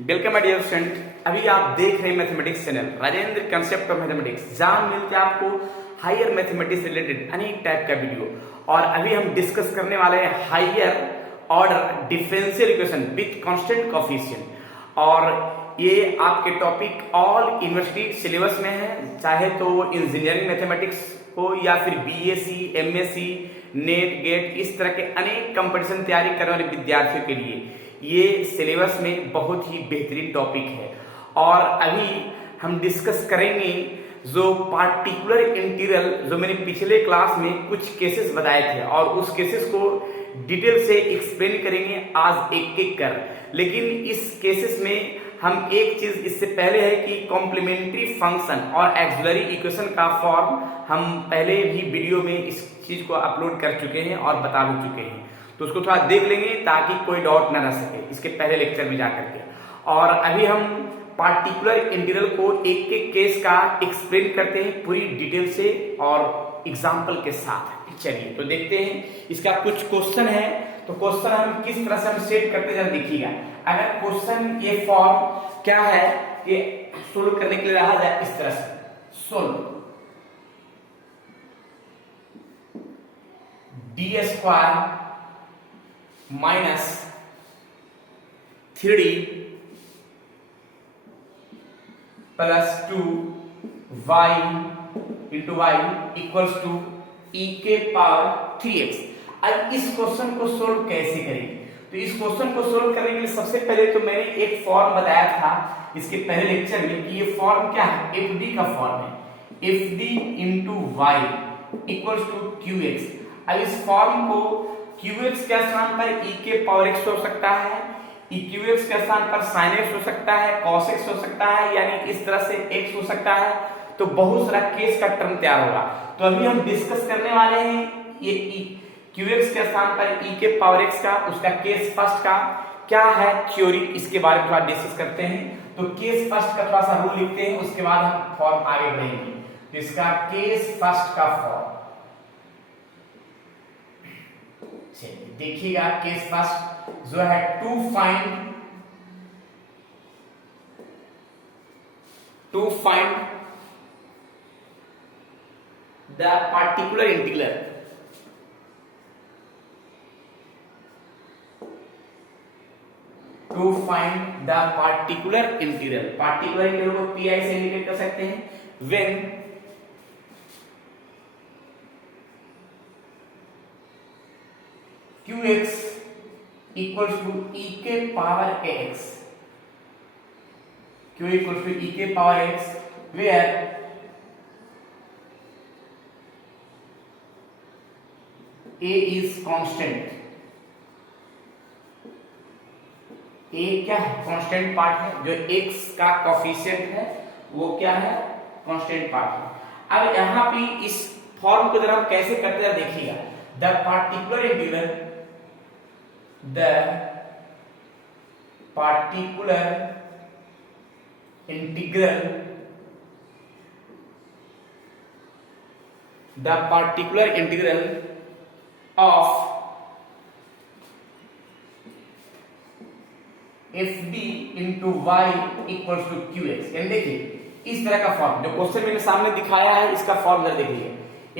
Welcome my dear student. अभी आप देख रहे हैं mathematics channel Rajendra concept of mathematics, जहां मिलते हैं आपको हायर मैथमेटिक्स रिलेटेड अनेक टाइप का वीडियो। और अभी हम डिस्कस करने वाले हैं higher order differential equation with constant coefficient. और ये आपके टॉपिक ऑल यूनिवर्सिटी सिलेबस में है, चाहे तो इंजीनियरिंग मैथमेटिक्स हो या फिर बीएससी, एमएससी, नेट, गेट, इस तरह के अनेक कंपटीशन तैयारी करने वाले विद्यार्थियों के लिए ये सिलेबस में बहुत ही बेहतरीन टॉपिक है। और अभी हम डिस्कस करेंगे जो पार्टिकुलर इंटीग्रल, जो मैंने पिछले क्लास में कुछ केसेस बताए थे और उस केसेस को डिटेल से एक्सप्लेन करेंगे आज एक एक कर। लेकिन इस केसेस में हम एक चीज इससे पहले है कि कॉम्प्लीमेंट्री फंक्शन और एक्सिलरी इक्वेशन का फॉर्म हम पहले भी वीडियो में इस चीज को अपलोड कर चुके हैं और बता भी चुके हैं, तो उसको थोड़ा देख लेंगे ताकि कोई डाउट ना रह सके इसके पहले लेक्चर में जाकर के। और अभी हम पार्टिकुलर इंटीग्रल को एक एक केस का एक्सप्लेन करते हैं पूरी डिटेल से और एग्जांपल के साथ। चलिए तो देखते हैं इसका कुछ क्वेश्चन है, तो क्वेश्चन हम किस तरह से हम सेट करते जरा देखिएगा। अगर क्वेश्चन ये फॉर्म क्या है कि सोल्व करने के लिए रहा जाए इस तरह से, solve D square minus 3d plus 2y into Y equals to e के पावर 3x। अब इस क्वेश्चन को सोल्व कैसे करेंगे? तो इस क्वेश्चन को सोल्व करने के लिए सबसे पहले तो मैंने एक फॉर्म बताया था इसके पहले लेक्चर में कि ये फॉर्म क्या है, fd का फॉर्म है, fd into Y equals to qx। अब इस फॉर्म को qx के स्थान पर e के पावर x हो सकता है, qx के स्थान पर sin x हो सकता है, cos x हो सकता है, यानी इस तरह से x हो सकता है। तो बहुत सारा केस का टर्म तैयार होगा। तो अभी हम डिस्कस करने वाले हैं ये qx के स्थान पर e के पावर x का, उसका केस फर्स्ट का क्या है थ्योरी, इसके बारे में थोड़ा डिस्कस करते हैं। तो केस फर्स्ट का थोड़ा सा रूल लिखते हैं, उसके बाद हम फॉर्म आगे बढ़ेंगे। तो इसका केस फर्स्ट का फॉर्म देखिएगा। केस फर्स्ट जो है to find the particular integral, to find the particular integral. Particular integral को पी से इंडिकेट कर सकते हैं when qx equals to e के power ax, q equals to e के power x, where a is constant। a क्या है? Constant part है, जो x का कोफिशिएंट है वो क्या है? कांस्टेंट पार्ट है। अब यहाँ पे इस फॉर्म को जरा हम कैसे करते हैं देखिएगा। The particular integral, the particular integral, the particular integral of fd into y equals to qx। यानी देखिए इस तरह का फॉर्म जो क्वेश्चन मैंने सामने दिखाया है, इसका फॉर्म जरा देखिए,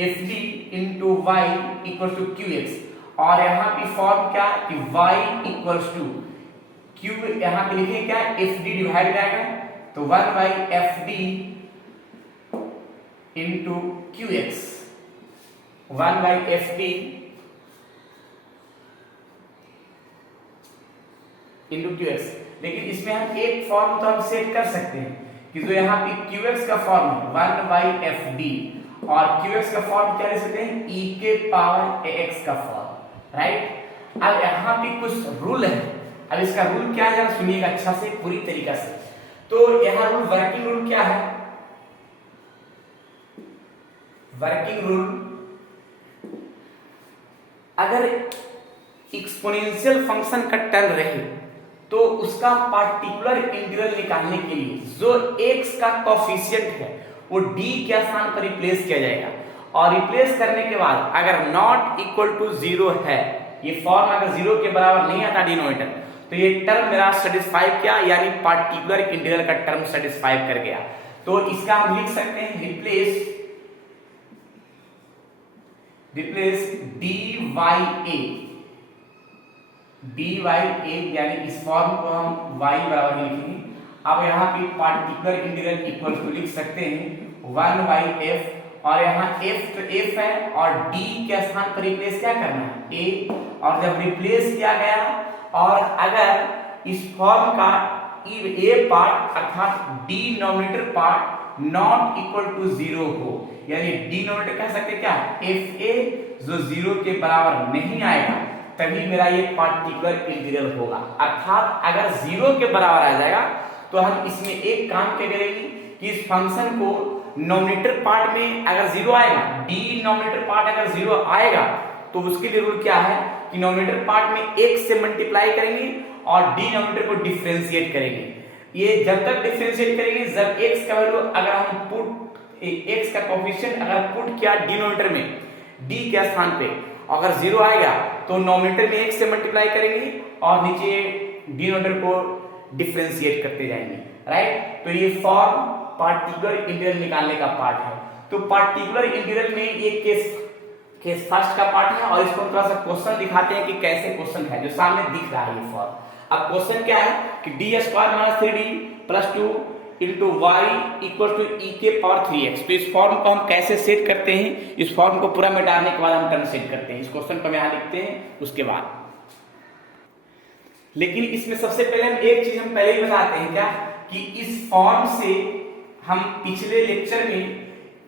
fd into y equals to qx। और यहाँ पे फॉर्म क्या कि y इक्वल्स टू q, यहाँ पे लिखिए क्या, fd डिवाइड जाएगा तो 1 by fd into qx, 1 by fd into qx। लेकिन इसमें हम एक फॉर्म तो हम सेट कर सकते हैं कि जो यहाँ पे qx का फॉर्म है 1 by fd और qx का फॉर्म क्या ले सकते हैं, e के पावर ax का फॉर्म, राइट। अब यहाँ पे कुछ रूल है। अब इसका रूल क्या है जरा सुनिएगा अच्छा से पूरी तरीका से। तो यहाँ रूल, वर्किंग रूल क्या है? वर्किंग रूल, अगर एक्सपोनेंशियल फंक्शन का टर्म रहे तो उसका पार्टिकुलर इंटीग्रल निकालने के लिए जो x का कोफिशिएंट है वो d के स्थान पर रिप्लेस किया जाएगा। और रिप्लेस करने के बाद अगर नॉट इक्वल टू 0 है, ये फॉर्म अगर 0 के बराबर नहीं आता डिनोमिनेटर, तो ये टर्म मेरा सेटिस्फाई किया, यानी पार्टिकुलर इंटीग्रल का टर्म सेटिस्फाई कर गया। तो इसका हम लिख सकते हैं रिप्लेस dy a, यानी इस फॉर्म को हम y बराबर लिखेंगे। अब यहाँ पे पार्टिकुलर इंटीग्रल इक्वल टू लिख सकते हैं 1/f, और यहाँ f तो f है और d के स्थान पर रिप्लेस क्या करना है a, और जब रिप्लेस किया गया और अगर इस फॉर्म का a पार्ट अर्थात denominator part not equal to 0 हो, यानी डिनोमिनेटर कह सकते क्या fa जो 0 के बराबर नहीं आएगा, तभी मेरा ये पार्टिकुलर इंटीग्रल होगा। अर्थात अगर 0 के बराबर आ जाएगा तो हम इसमें एक काम क्या करेंगे कि इस फंक्शन को नोमिनेटर पार्ट में अगर 0 आएगा, डिनोमिनेटर पार्ट अगर 0 आएगा तो उसके लिए रूल क्या है कि नोमिनेटर पार्ट में x से मल्टीप्लाई करेंगे और डिनोमिनेटर को डिफरेंशिएट करेंगे। ये जब तक डिफरेंशिएट करेंगे जब x का वैल्यू अगर हम पुट x का कोएफिशिएंट अगर पुट किया डिनोमिनेटर में d के स्थान पे, अगर 0 आएगा तो नोमिनेटर में x से मल्टीप्लाई करेंगे और नीचे डिनोमिनेटर को डिफरेंशिएट करते जाएंगे, राइट। तो ये फॉर्म पार्टिकुलर इंटीग्रल निकालने का पार्ट है। तो पार्टिकुलर इंटीग्रल में ये केस फर्स्ट का पार्ट है, और इसको थोड़ा सा क्वेश्चन दिखाते हैं कि कैसे क्वेश्चन है, जो सामने दिख रहा है ये फॉर्म। अब क्वेश्चन क्या है कि d² - 3d + 2 * y = e के पावर 3x। तो इस फॉर्म को हम कैसे सेट करते हैं, इस फॉर्म को पूरा मिटाने के बाद हम टर्म सेट करते हैं। इस क्वेश्चन को हम यहाँ लिखते हैं उसके बाद, लेकिन इसमें सबसे पहले हम एक चीज हम पहले ही बताते हैं क्या कि इस फॉर्म से हम पिछले लेक्चर में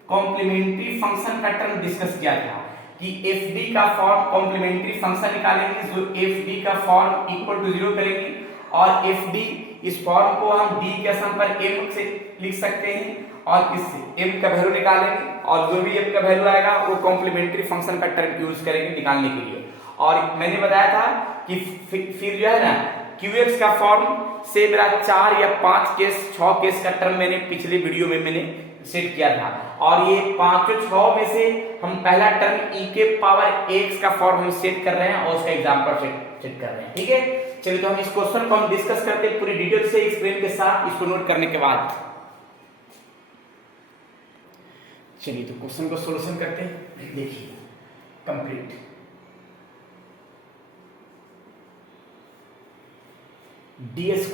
कॉम्प्लीमेंट्री फंक्शन का टर्म डिस्कस किया था कि fd का फॉर्म कॉम्प्लीमेंट्री फंक्शन निकालेंगे, जो fd का फॉर्म इक्वल टू 0 करेंगे, और fd इस फॉर्म को हम d के स्थान पर m से लिख सकते हैं और इस m का वैल्यू निकालेंगे, और जो भी m का वैल्यू आएगा वो कॉम्प्लीमेंट्री फंक्शन का टर्म यूज करेंगे निकालने के लिए। और मैंने बताया था कि फिर जो है ना qx का फॉर्म से मेरा 4 या 5 केस 6 केस का टर्म मैंने पिछले वीडियो में मैंने सेट किया था, और ये 5-6 में से हम पहला टर्म e के पावर x का फॉर्म हम सेट कर रहे हैं और उसका एग्जांपल सेट कर रहे हैं, ठीक है। चलिए तो हम इस क्वेश्चन को हम डिस्कस करते हैं पूरी डिटेल से एक्सप्लेन के साथ, इसको नोट करने के बाद। चलिए तो क्वेश्चन को सॉल्यूशन करते हैं, देखिए complete. d² -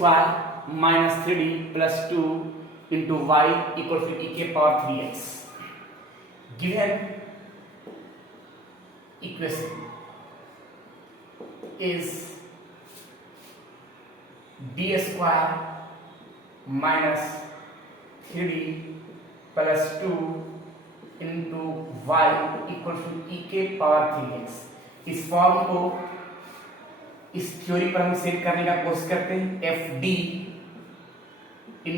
3d + 2 * y = e के power 3x। Given equation is d² - 3d + 2 * y = e के पावर 3x। इस फॉर्म को इस थ्योरी पर हम सेट करने का कोशिश करते हैं। fd *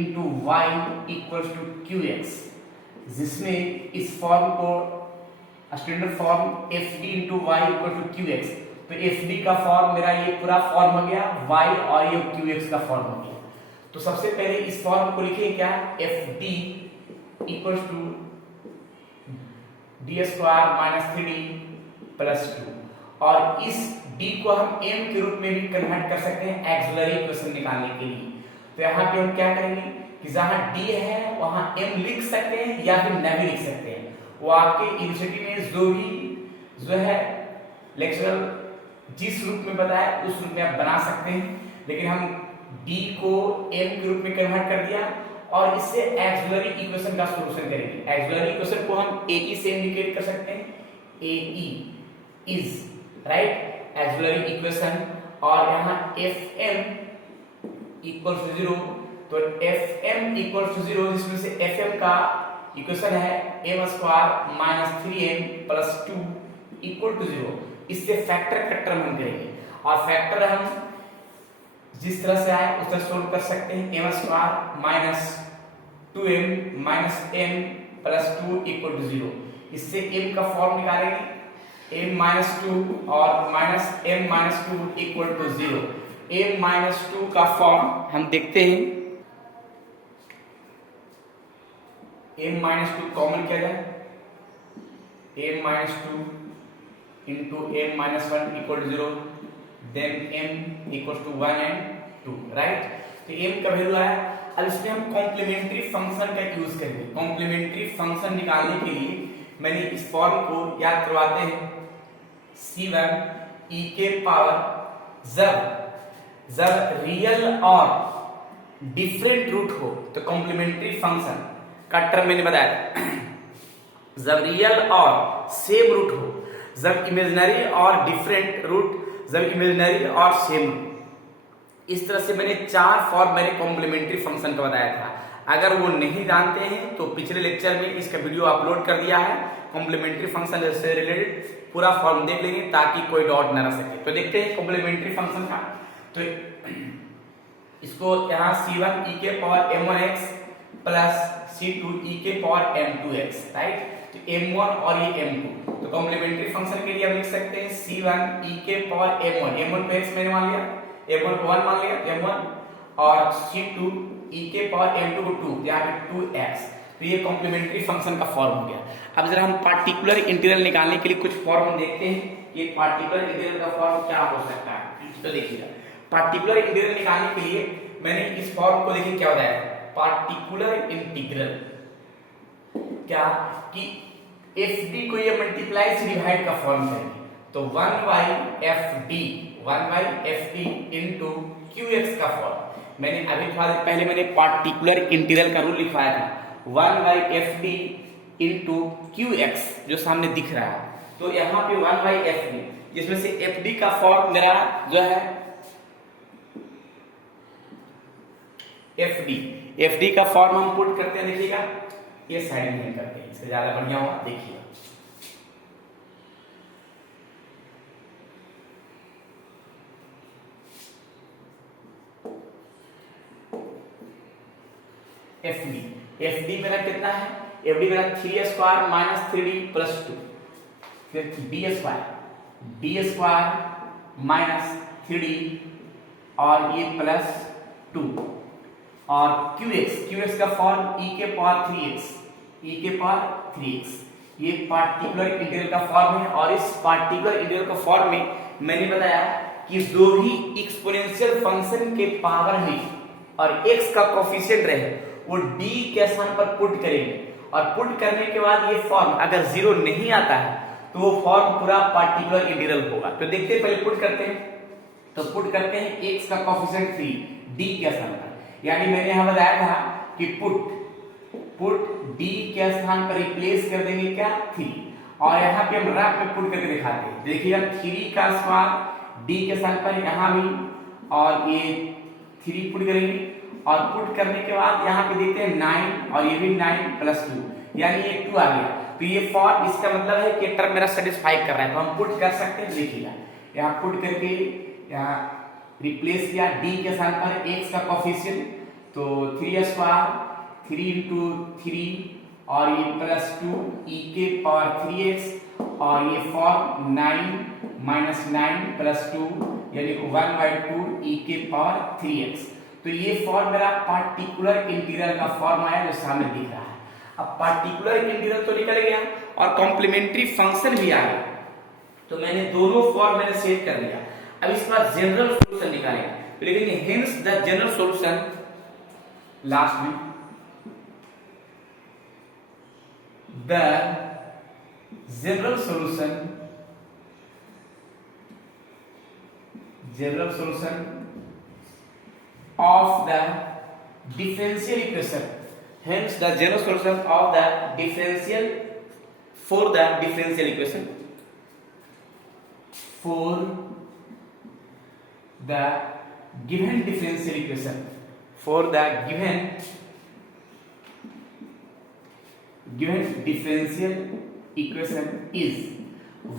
y = qx, जिसमें इस फॉर्म को standard form fd * y = qx, तो fd का फॉर्म मेरा ये पूरा फॉर्म हो गया y और ये qx का फॉर्म हो गया। तो सबसे पहले इस फॉर्म को लिखें क्या, fd = d² - 3d + 2, और इस d को हम m के रूप में भी कन्वर्ट कर सकते हैं एक्सिलरी इक्वेशन निकालने के लिए। तो यहाँ पे हम क्या करेंगे कि जहां d है वहां m लिख सकते हैं या फिर न भी लिख सकते हैं, वो आपके यूनिवर्सिटी में जो है लेक्चरर जिस रूप में बताया उस रूप में आप बना सकते हैं, लेकिन हम d को m के रूप में कन्वर्ट कर दिया और इससे एक्सिलरी इक्वेशन का सॉल्यूशन करेंगे। एक्सिलरी इक्वेशन को हम ae से इंडिकेट कर सकते हैं, ae is right axillary equation, और यहाँ fm = 0, तो fm = 0, जिसमें से fm का इक्वेशन है m² - 3m + 2 = 0। इससे फैक्टर का टर्म हम करेंगे, और फैक्टर हम जिस तरह से आए उस तरह सोल्व कर सकते हैं। m² - 2m - m + 2 = 0। इससे m का फॉर्म निकालेंगे, m - 2 और -m - 2 = 0। m - 2 का फॉर्म हम देखते हैं, m - 2 कॉमन किया जाए, m - 2 * m - 1 = 0, then m equal to 1 and 2, right. तो m का वैल्यू आया। अब इसमें हम कॉम्प्लीमेंट्री फंक्शन का यूज करेंगे। कॉम्प्लीमेंट्री फंक्शन निकालने के लिए मैंने इस फॉर्म को याद करवाते हैं, c1 e के पावर जब रियल और डिफरेंट रूट हो तो कॉम्प्लीमेंट्री फंक्शन का टर्म मैंने बताया, जब रियल और सेम रूट हो, जब इमेजिनरी और डिफरेंट रूट, जब इमेजिनरी और सेम। इस तरह से मैंने 4 फॉर्म मैंने कॉम्प्लीमेंट्री फंक्शन का बताया था। अगर वो नहीं जानते हैं तो पिछले लेक्चर में इसका वीडियो अपलोड कर दिया है, कॉम्प्लीमेंट्री फंक्शन से रिलेटेड पूरा फॉर्म देख लेंगे ताकि कोई डाउट ना रह सके। तो देखते हैं कॉम्प्लीमेंट्री फंक्शन का। तो इसको यहाँ c1 e के power m1x plus c2 e के पावर m2x, राइट। तो m1 और ये m2, तो कॉम्प्लीमेंट्री फंक्शन के लिए हम लिख सकते हैं c1 e के पावर m1 को x मैंने मान लिया, m1 को 1 मान लिया m1, और c2 e के पावर m2 को 2, यहाँ पे 2x। तो ये कॉम्प्लीमेंट्री फंक्शन का फॉर्म हो गया। अब जरा हम पार्टिकुलर इंटीग्रल निकालने के लिए कुछ फॉर्म हम देखते हैं कि पार्टिकुलर इंटीग्रल का फॉर्म क्या हो सकता है। तो देखिएगा, पार्टिकुलर इंटीग्रल निकालने के लिए मैंने इस फॉर्म को देखिए क्या बताया, पार्टिकुलर इंटीग्रल क्या कि fd को ये मल्टीप्लाई से डिवाइड का फॉर्म करेंगे, तो 1 by fd इनटू qx का फॉर्म। मैंने अभी थोड़ा देर पहले मैंने पार्टिकुलर इंटीग्रल का रूल लिखवाया था, 1 by fd इनटू qx जो सामने दिख रहा है। तो यहाँ पे 1 by fd, जिसमें से fd का फॉर्म मेरा जो है fd का फॉर्म हम पुट करते हैं, देखिएगा ये साइड में करते हैं, इससे ज्यादा बढ़िया होगा। देखिएगा fd मेरा कितना है, fd मेरा 3 स्क्वायर माइनस 3d प्लस 2, फिर d स्क्वायर माइनस 3d और ये प्लस 2, और qx का फॉर्म e के पावर 3x, ये पार्टिकुलर इंटीग्रल का फॉर्म है। और इस पार्टिकुलर इंटीग्रल का फॉर्म में मैंने बताया कि जो भी एक्सपोनेंशियल फंक्शन के पावर में और x का कोफिशिएंट रहे वो d के स्थान पर पुट करेंगे, और पुट करने के बाद ये फॉर्म अगर 0 नहीं आता है तो वो फॉर्म पूरा पार्टिकुलर इंटीग्रल होगा। तो देखते हैं, पहले पुट करते हैं। तो पुट करते हैं x का कोफिशिएंट 3 d के स्थान पर, यानी मैंने यहां बताया था कि पुट d के स्थान पर रिप्लेस कर देंगे क्या 3, और यहाँ पे हम रफ में पुट करके दिखाते हैं। देखिएगा 3 का स्क्वायर d के स्थान पर यहाँ भी, और ये 3 पुट करेंगे, और पुट करने के बाद यहाँ पे देखते हैं 9, और ये भी 9 प्लस 2, यानी ये 2 आ गया। तो ये फॉर्म, इसका मतलब है कि टर्म मेरा सेटिस्फाई कर रहा है, तो हम पुट कर सकते हैं। देखिएगा यहाँ पुट करके यहाँ रिप्लेस किया d के स्थान पर x का कोफिशिएंट, तो 3 स्क्वायर 3 इंटू 3 और ये प्लस 2 e के पावर 3x, और ये फॉर्म 9 माइनस 9 प्लस 2 यानी 1/2 e के पावर 3x। तो ये फॉर्म मेरा पार्टिकुलर इंटीग्रल का फॉर्म आया जो सामने दिख रहा है। अब पार्टिकुलर इंटीग्रल तो निकल गया और कॉम्प्लीमेंट्री फंक्शन भी आ गया, तो मैंने दोनों फॉर्म मैंने सेट कर लिया। अब इसके बाद जनरल सॉल्यूशन निकालेंगे, तो लिखेंगे hence the general solution, last में the general solution of the differential equation, hence the general solution of the differential for the differential equation, for the given differential equation, for the given differential equation is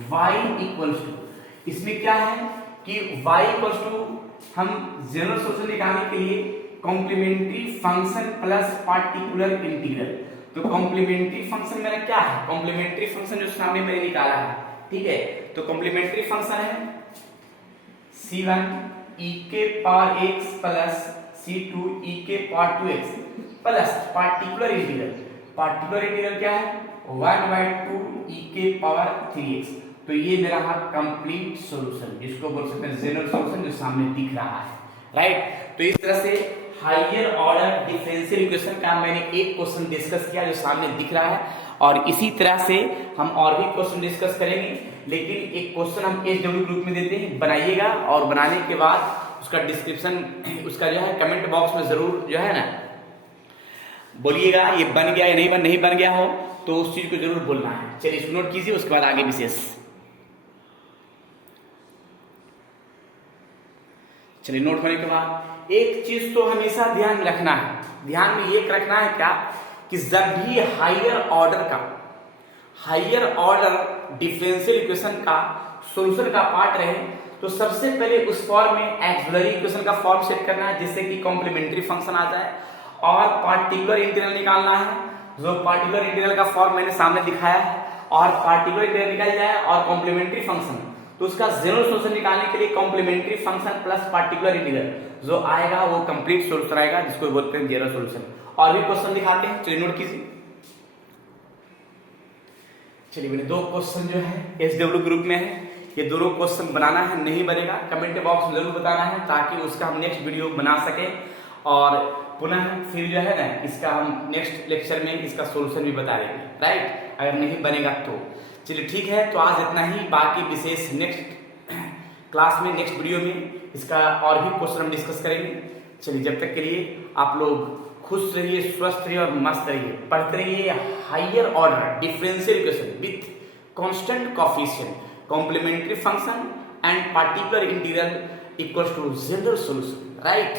y equals to, इसमें क्या है कि y equals to हम general solution निकालने के लिए complementary function plus particular integral. तो complementary function मेरा क्या है, कॉम्प्लीमेंट्री फंक्शन जो सामने मैंने निकाला है, ठीक है। तो कॉम्प्लीमेंट्री फंक्शन है c1 e के power x plus c2 e के power 2x plus particular integral क्या है 1/2 e के पावर 3x, तो ये मेरा कंप्लीट सॉल्यूशन, जिसको बोल सकते हैं जनरल सॉल्यूशन, जो सामने दिख रहा है, राइट। तो इस तरह से हायर ऑर्डर डिफरेंशियल इक्वेशन का मैंने एक क्वेश्चन डिस्कस किया जो सामने दिख रहा है, और इसी तरह से हम और भी क्वेश्चन डिस्कस करेंगे, लेकिन एक क्वेश्चन हम एचडब्ल्यू ग्रुप में देते हैं, बनाइएगा, और बनाने के बाद उसका डिस्क्रिप्शन, उसका जो है कमेंट बॉक्स में जरूर जो है ना बोलिएगा ये बन गया या नहीं बन गया हो तो उस चीज को जरूर बोलना है। चलिए इसको नोट कीजिए, उसके बाद आगे विशेष। चलिए नोट होने के बाद एक चीज तो हमेशा ध्यान में रखना है, ध्यान में ये रखना है क्या कि जब भी हायर ऑर्डर डिफरेंशियल इक्वेशन का सॉल्यूशन का पार्ट रहे तो सबसे पहले उस फॉर्म में एक्सिलरी इक्वेशन का फॉर्म सेट करना है जिससे कि कॉम्प्लीमेंट्री फंक्शन आ जाए, और पार्टिकुलर इंटीग्रल निकालना है। जो पार्टिकुलर इंटीग्रल का फॉर्म मैंने सामने दिखाया है, और पार्टिकुलर इंटीग्रल निकल जाए और कॉम्प्लीमेंट्री फंक्शन, तो उसका जनरल सॉल्यूशन निकालने के लिए complementary function plus particular integral जो आएगा वो कंप्लीट सॉल्यूशन आएगा, जिसको बोलते हैं जनरल सॉल्यूशन। और भी क्वेश्चन दिखाते हैं, चलिए नोट कीजिए। चलिए मैंने दो क्वेश्चन जो है एचडब्ल्यू ग्रुप में है, ये दोनों क्वेश्चन बनाना है, नहीं बनेगा कमेंट बॉक्स में जरूर बताना है ताकि उसका हम नेक्स्ट वीडियो बना सके, और पुनः फिर जो है ना इसका हम नेक्स्ट लेक्चर में इसका सॉल्यूशन भी बता देंगे, राइट, अगर नहीं बनेगा तो। चलिए ठीक है, तो आज इतना ही, बाकी विशेष नेक्स्ट क्लास में, नेक्स्ट वीडियो में इसका और भी क्वेश्चन हम डिस्कस करेंगे। चलिए जब तक के लिए आप लोग खुश रहिए, स्वस्थ रहिए और मस्त रहिए, पढ़ते रहिए higher order differential equation with constant coefficient, complementary function and particular integral equals to general solution, right.